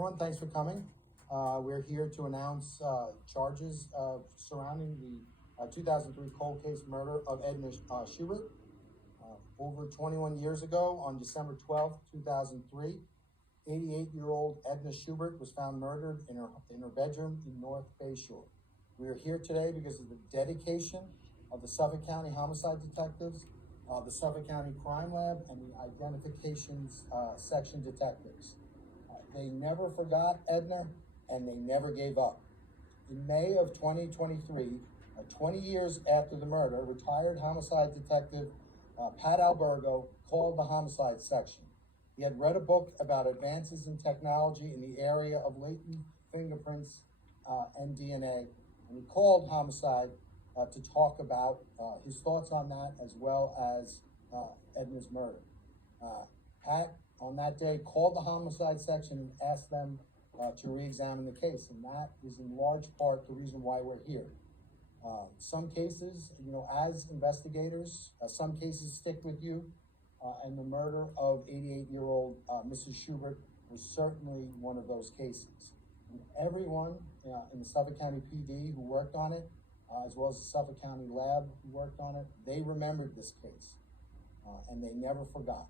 Everyone, thanks for coming. We're here to announce charges surrounding the 2003 cold case murder of Edna Schubert. Over 21 years ago, on December 12th, 2003, 88-year-old Edna Schubert was found murdered in her bedroom in North Bayshore. We are here today because of the dedication of the Suffolk County homicide detectives, the Suffolk County Crime Lab, and the identifications section detectives. They never forgot Edna, and they never gave up. In May of 2023, 20 years after the murder, retired homicide detective Pat Albergo called the homicide section. He had read a book about advances in technology in the area of latent fingerprints and DNA, and he called homicide to talk about his thoughts on that, as well as Edna's murder. Pat, on that day, called the homicide section and asked them to re-examine the case, and that is in large part the reason why we're here. Some cases, as investigators, some cases stick with you, and the murder of 88-year-old Mrs. Schubert was certainly one of those cases. And everyone in the Suffolk County PD who worked on it, as well as the Suffolk County Lab who worked on it, they remembered this case, and they never forgot.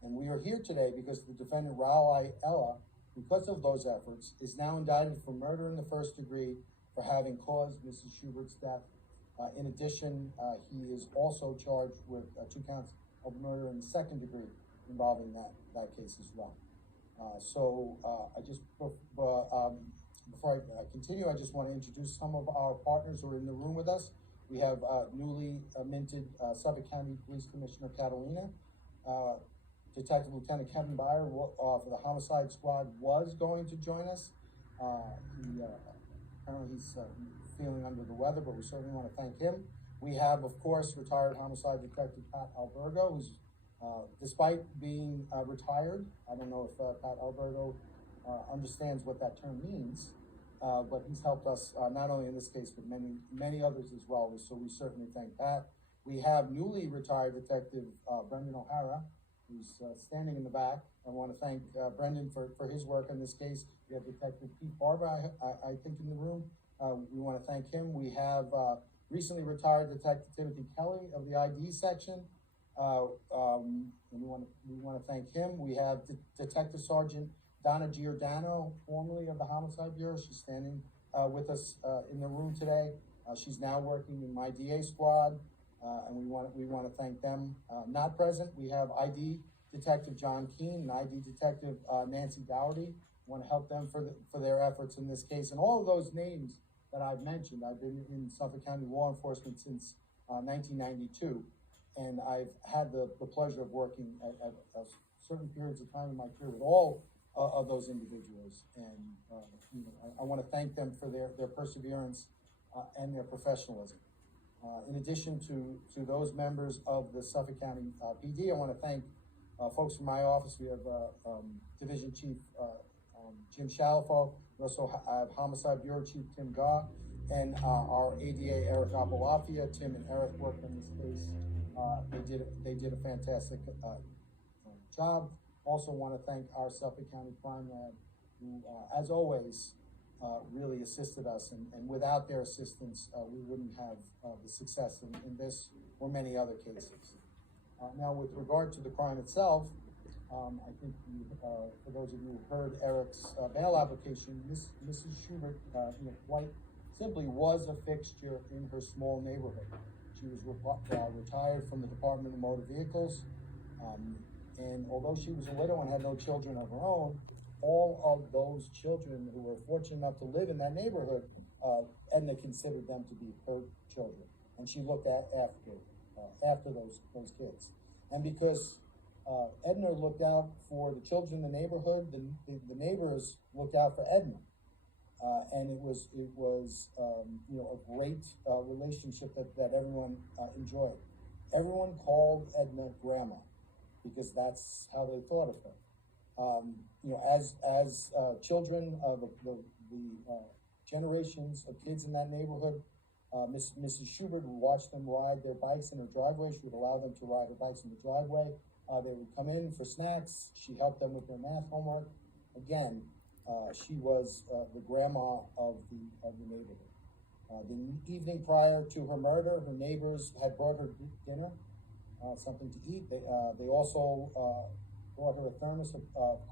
And we are here today because the defendant, Ray Tierney, because of those efforts, is now indicted for murder in the first degree for having caused Mrs. Schubert's death. In addition, he is also charged with 2 counts of murder in the second degree involving that case as well. Before I continue, I just want to introduce some of our partners who are in the room with us. We have newly minted Suffolk County Police Commissioner Catalina. Detective Lieutenant Kevin Byer for the homicide squad was going to join us. Apparently he's feeling under the weather, but we certainly want to thank him. We have, of course, retired homicide detective Pat Albergo, who's, despite being retired, I don't know if Pat Albergo understands what that term means, but he's helped us not only in this case, but many others as well. So we certainly thank Pat. We have newly retired detective Brendan O'Hara, who's standing in the back. I want to thank Brendan for his work in this case. We have Detective Pete Barber, I think, in the room. We want to thank him. We have recently retired Detective Timothy Kelly of the ID section. And we want to thank him. We have Detective Sergeant Donna Giordano, formerly of the Homicide Bureau. She's standing with us in the room today. She's now working in my DA squad. And we want to thank them. Not present, we have ID Detective John Keene and ID Detective Nancy Dougherty. Want to help them for their efforts in this case. And all of those names that I've mentioned, I've been in Suffolk County law enforcement since 1992, and I've had the pleasure of working at certain periods of time in my career with all of those individuals. And I want to thank them for their perseverance and their professionalism. In addition to those members of the Suffolk County PD, I want to thank folks from my office. We have Division Chief Jim Shalafo. We also have Homicide Bureau Chief Tim Gaw, and our ADA Eric Apolafia. Tim and Eric worked on this case. They did a fantastic job. Also want to thank our Suffolk County Crime Lab, who, as always, really assisted us, and without their assistance, we wouldn't have the success in this or many other cases. Now, with regard to the crime itself, I think for those of you who heard Eric's bail application, Mrs. Schubert, quite simply was a fixture in her small neighborhood. She was retired from the Department of Motor Vehicles, and although she was a widow and had no children of her own, all of those children who were fortunate enough to live in that neighborhood, Edna considered them to be her children, and she looked after those kids. And because Edna looked out for the children in the neighborhood, the neighbors looked out for Edna, and it was a great relationship that everyone enjoyed. Everyone called Edna Grandma because that's how they thought of her. As children of the generations of kids in that neighborhood, Mrs. Schubert would watch them ride their bikes in her driveway. She would allow them to ride their bikes in the driveway. They would come in for snacks. She helped them with their math homework. Again, She was the grandma of the neighborhood. The evening prior to her murder, her neighbors had brought her dinner, something to eat. They also brought her a thermos of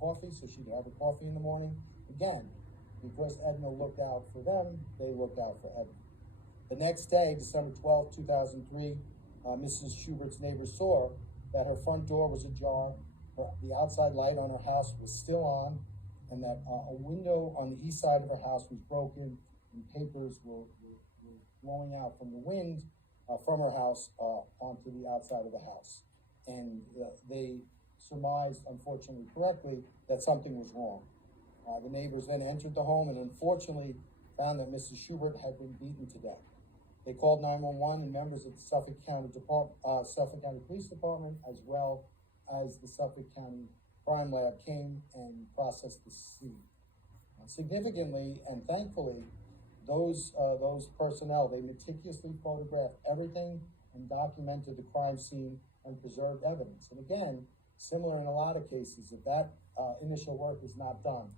coffee so she could have her coffee in the morning. Again, because Edna looked out for them, they looked out for Edna. The next day, December 12, 2003, Mrs. Schubert's neighbors saw that her front door was ajar, the outside light on her house was still on, and that a window on the east side of her house was broken, and papers were blowing out from the wind from her house onto the outside of the house. And they surmised, unfortunately correctly, that something was wrong. The neighbors then entered the home and unfortunately found that Mrs. Schubert had been beaten to death. They called 911, and members of the Suffolk County Police Department, as well as the Suffolk County Crime Lab, came and processed the scene. Significantly and thankfully, those personnel, they meticulously photographed everything and documented the crime scene and preserved evidence. And again, similar in a lot of cases, if that initial work is not done,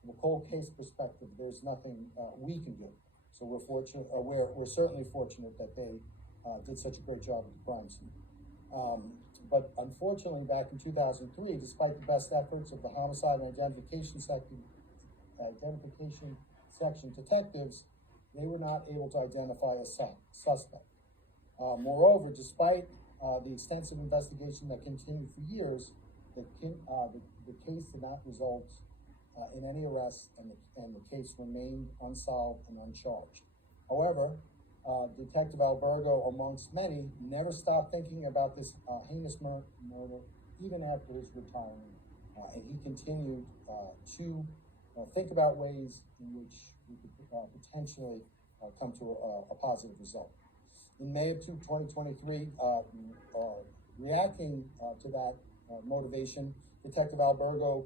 from a cold case perspective, there's nothing we can do. So we're fortunate, we're certainly fortunate that they did such a great job with the crime scene. But unfortunately, back in 2003, despite the best efforts of the homicide and identification section detectives, they were not able to identify a suspect. Moreover, despite the extensive investigation that continued for years, the case did not result in any arrests, and the case remained unsolved and uncharged. However, Detective Albergo, amongst many, never stopped thinking about this heinous murder even after his retirement, and he continued to think about ways in which we could potentially come to a positive result. In May of 2023, reacting to that motivation, Detective Albergo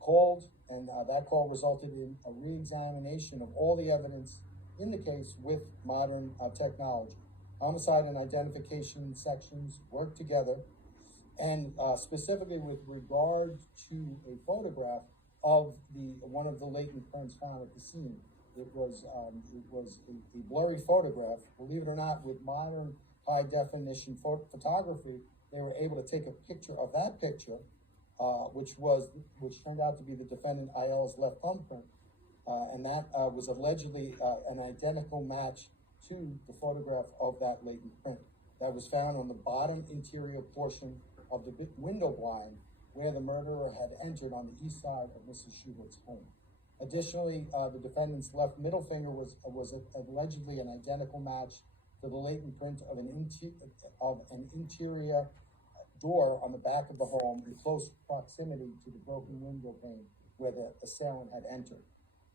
called, and that call resulted in a re-examination of all the evidence in the case with modern technology. Homicide and identification sections worked together, and specifically with regard to a photograph of one of the latent prints found at the scene. It was a blurry photograph. Believe it or not, with modern high definition photography, they were able to take a picture of that picture, which turned out to be the defendant Aiel's left thumbprint, and that was allegedly an identical match to the photograph of that latent print that was found on the bottom interior portion of the window blind where the murderer had entered on the east side of Mrs. Schubert's home. Additionally, the defendant's left middle finger was allegedly an identical match to the latent print of an interior door on the back of the home in close proximity to the broken window pane where the assailant had entered.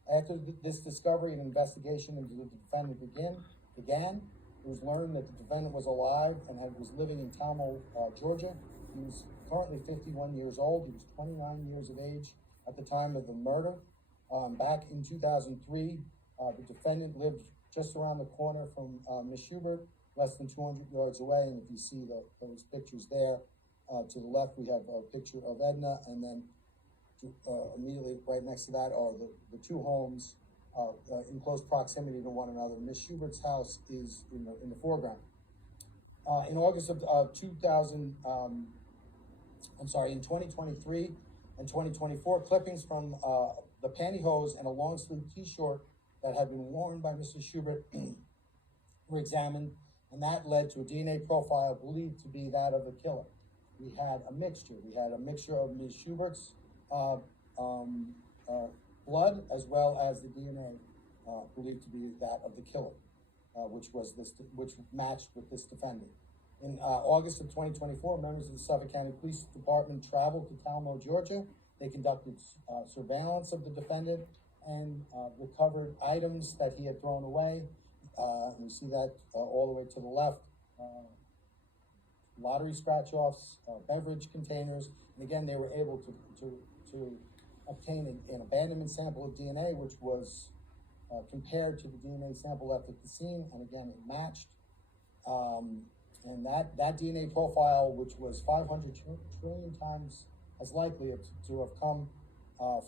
After this discovery, an investigation into the defendant began. It was learned that the defendant was alive and was living in Talmo, Georgia. He was currently 51 years old. He was 29 years of age at the time of the murder. Back in 2003, the defendant lived just around the corner from Ms. Schubert, less than 200 yards away. And if you see those pictures there, to the left, we have a picture of Edna, and then immediately right next to that are the two homes in close proximity to one another. Ms. Schubert's house is in the foreground. In August of in 2023 and 2024, clippings from the pantyhose and a long sleeve t-shirt that had been worn by Mrs. Schubert were examined, and that led to a DNA profile believed to be that of the killer. We had a mixture. We had a mixture of Ms. Schubert's blood as well as the DNA believed to be that of the killer, which matched with this defendant. In August of 2024, members of the Suffolk County Police Department traveled to Talmo, Georgia. They conducted surveillance of the defendant and recovered items that he had thrown away. You see that all the way to the left. Lottery scratch-offs, beverage containers, and again, they were able to obtain an abandonment sample of DNA, which was compared to the DNA sample left at the scene, and again, it matched. And that DNA profile, which was 500 trillion times as likely to have come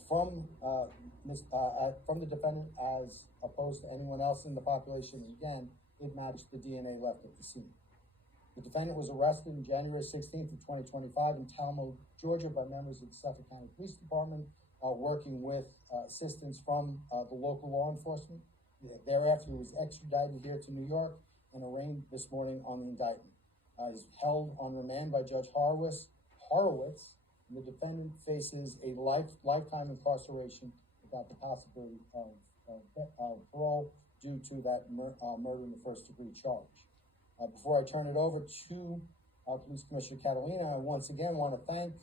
from the defendant as opposed to anyone else in the population. And again, it matched the DNA left at the scene. The defendant was arrested on January 16th of 2025 in Talmo, Georgia by members of the Suffolk County Police Department, working with assistance from the local law enforcement. Thereafter, he was extradited here to New York and arraigned this morning on the indictment. He's held on remand by Judge Horowitz, and the defendant faces a lifetime incarceration without the possibility of parole due to that murder in the first degree charge. Before I turn it over to Police Commissioner Catalina, I once again want to thank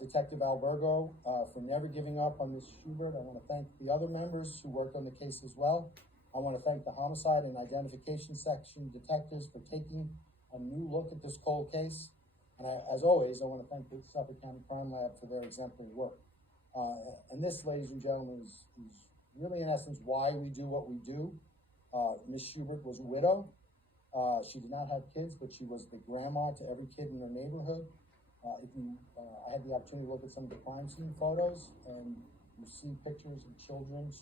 Detective Albergo for never giving up on Ms. Schubert. I want to thank the other members who worked on the case as well. I want to thank the Homicide and Identification Section detectives for taking a new look at this cold case. And as always, I want to thank the Suffolk County Crime Lab for their exemplary work. And this, ladies and gentlemen, is really in essence why we do what we do. Ms. Schubert was a widow. She did not have kids, but she was the grandma to every kid in her neighborhood. I had the opportunity to look at some of the crime scene photos, and you see pictures of children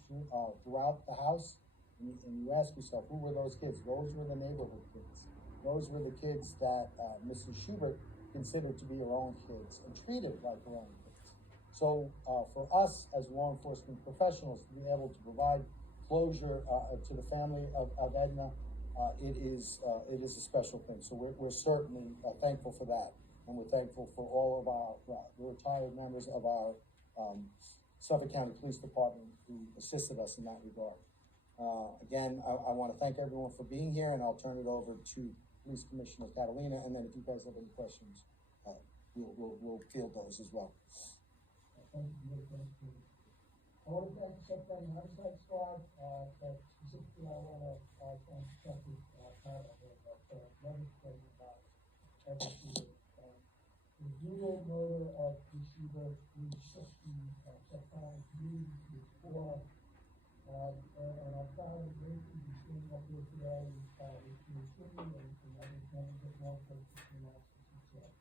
throughout the house, and you ask yourself, who were those kids? Those were the neighborhood kids. Those were the kids that Mrs. Schubert considered to be her own kids and treated like her own kids. So for us as law enforcement professionals to be able to provide closure to the family of Edna, it is a special thing. So we're certainly thankful for that. And we're thankful for all of the retired members of our Suffolk County Police Department who assisted us in that regard. Again, I want to thank everyone for being here, and I'll turn it over to Police Commissioner Catalina, and then if you guys have any questions, we'll field those as well. Thank you. I want to thank the Suffolk County Homicide Squad, but specifically I want to thank Detective Pat about everything. The brutal murder of Ms. Schubert really shook the Suffolk County community to its core, and I'm proud and grateful to be standing up here today with Ms. Schubert and other members of law enforcement and success.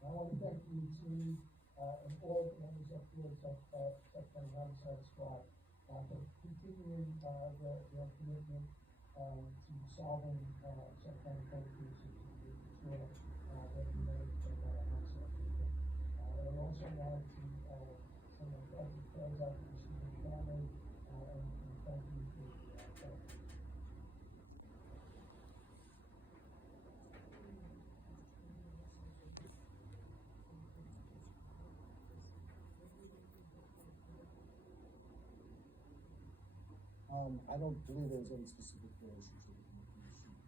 I want to thank the team and all the members of the Suffolk County Homicide Squad for continuing their commitment to solving Suffolk County cold cases and making sure that we know that homicide. I also want to send my prayers out to the Schubert family and thank you for the help. I don't believe there was any specific relationship with Ms. Schubert.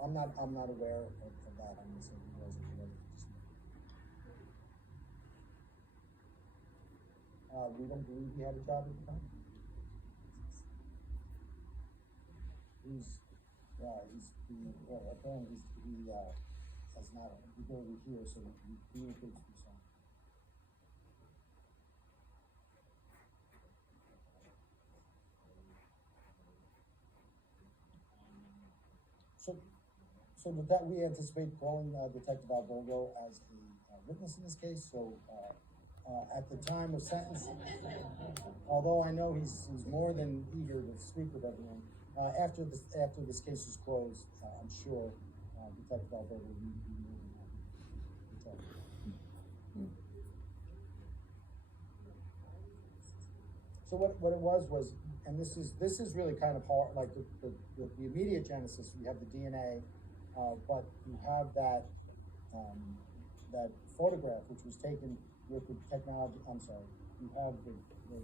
I'm not aware of that. I'm going to say he wasn't related to Schubert. We don't believe he had a job at the time. Apparently he has not the ability here, so he communicates through sign. So with that, we anticipate calling Detective Albergo as a witness in this case. So at the time of sentencing, although I know he's more than eager to speak with everyone, after this case is closed, I'm sure Detective Albergo will be more than happy to talk. So what it was, and this is really kind of hard, like the immediate genesis. You have the DNA, but you have that photograph which was taken with the technology. I'm sorry, you have the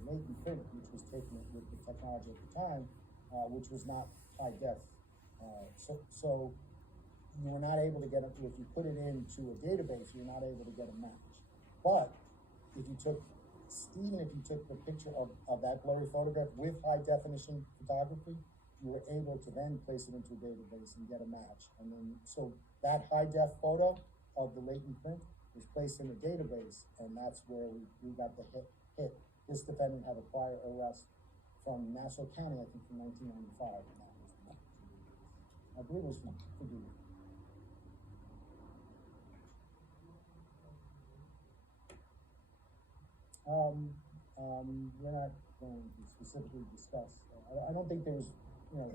latent print which was taken with the technology at the time, which was not high def. So you were not able to get it. If you put it into a database, you're not able to get a match. But even if you took the picture of that blurry photograph with high definition photography, you were able to then place it into a database and get a match. And then, so that high def photo of the latent print was placed in a database, and that's where we got the hit. This defendant had a prior arrest from Nassau County, I think from 1995. And that was I believe it was from Virginia. We're not going to specifically discuss, I don't think there was, you know,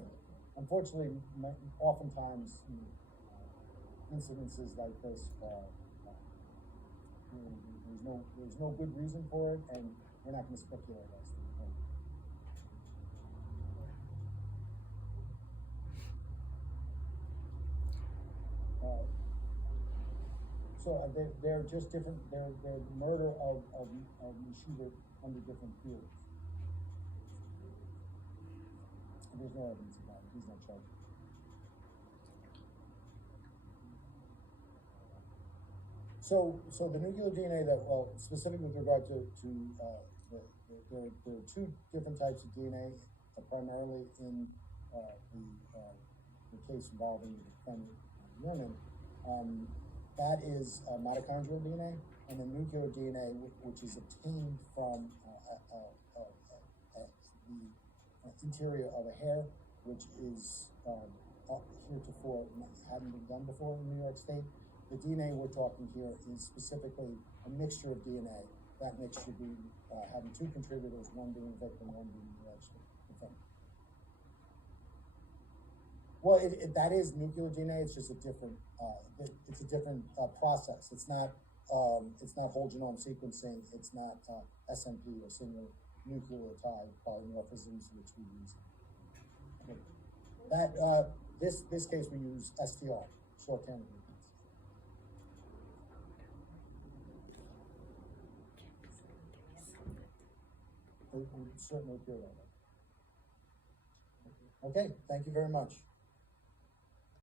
unfortunately, oftentimes, incidences like this, there's no good reason for it, and we're not gonna speculate as to the point. So they're just different, they're murder of Ms. Schubert under different theories. There's no evidence about it, he's not charged. So the nuclear DNA that, well, specifically with regard to there are two different types of DNA, primarily in the case involving the defendant, women. That is mitochondrial DNA, and the nuclear DNA, which is obtained from the interior of a hair, which is heretofore hadn't been done before in New York State. The DNA we're talking here is specifically a mixture of DNA. That mixture being having two contributors, one being the victim, one being the alleged defendant. Well, that is nuclear DNA. It's just a different. It's a different process. It's not whole genome sequencing. It's not SMP or single nucleotide polymorphisms, which we use. Okay. That this case we use STR, short term. We certainly feel that. Okay, thank you very much.